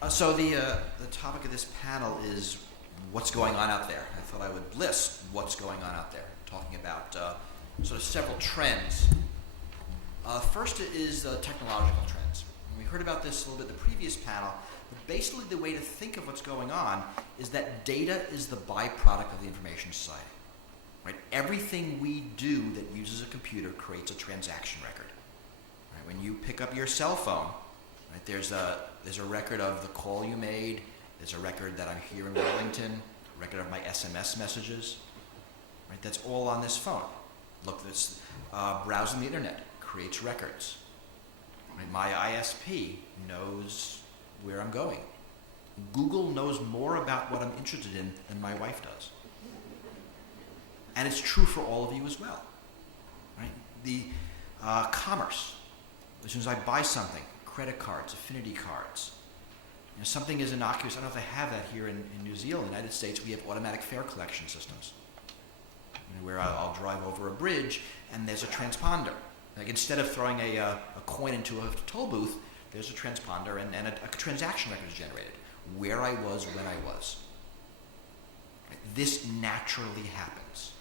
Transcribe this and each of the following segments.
The topic of this panel is what's going on out there. I thought I would list what's going on out there, talking about sort of several trends. First is technological trends. And we heard about this a little bit in the previous panel, but basically the way to think of what's going on is that data is the byproduct of the information society. Right? Everything we do that uses a computer creates a transaction record. Right? When you pick up your cell phone, right, there's a record of the call you made, there's a record that I'm here in Wellington, a record of my SMS messages. Right? That's all on this phone. Look, this browsing the internet creates records. Right? My ISP knows where I'm going. Google knows more about what I'm interested in than my wife does. And it's true for all of you as well. Right? The commerce. As soon as I buy something, credit cards, affinity cards. You know, something is innocuous. I don't know if they have that here in New Zealand. In the United States, we have automatic fare collection systems. You know, where I'll drive over a bridge and there's a transponder. Like instead of throwing a coin into a toll booth, there's a transponder and a transaction record is generated. Where I was, when I was. This naturally happens.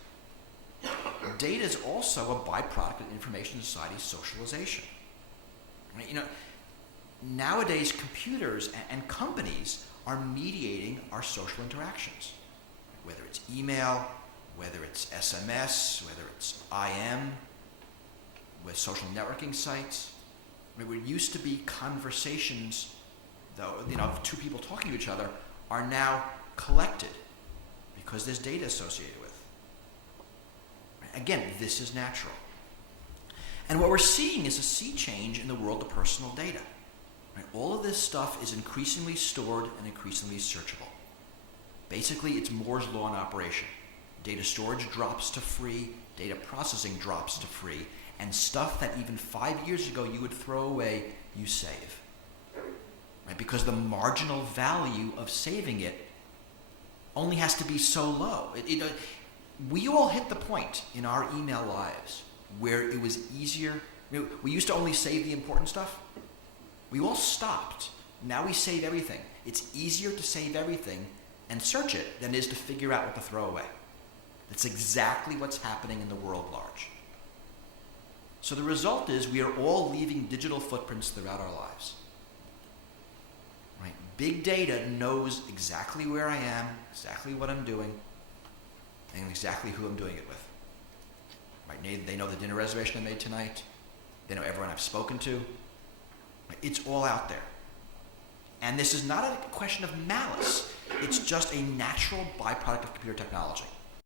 Data is also a byproduct of information society's socialization. Right? You know, nowadays computers and companies are mediating our social interactions. Whether it's email, whether it's SMS, whether it's IM, with social networking sites. I mean, what used to be conversations, though, you know, of two people talking to each other, are now collected because there's data associated with. Again, this is natural. And what we're seeing is a sea change in the world of personal data. Right? All of this stuff is increasingly stored and increasingly searchable. Basically, it's Moore's law in operation. Data storage drops to free, data processing drops to free, and stuff that even 5 years ago you would throw away, you save. Right? Because the marginal value of saving it only has to be so low. We all hit the point in our email lives where it was easier. We used to only save the important stuff. We all stopped. Now we save everything. It's easier to save everything and search it than it is to figure out what to throw away. That's exactly what's happening in the world large. So the result is we are all leaving digital footprints throughout our lives. Right? Big data knows exactly where I am, exactly what I'm doing, and exactly who I'm doing it with. Right? They know the dinner reservation I made tonight. They know everyone I've spoken to. Right? It's all out there. And this is not a question of malice. It's just a natural byproduct of computer technology.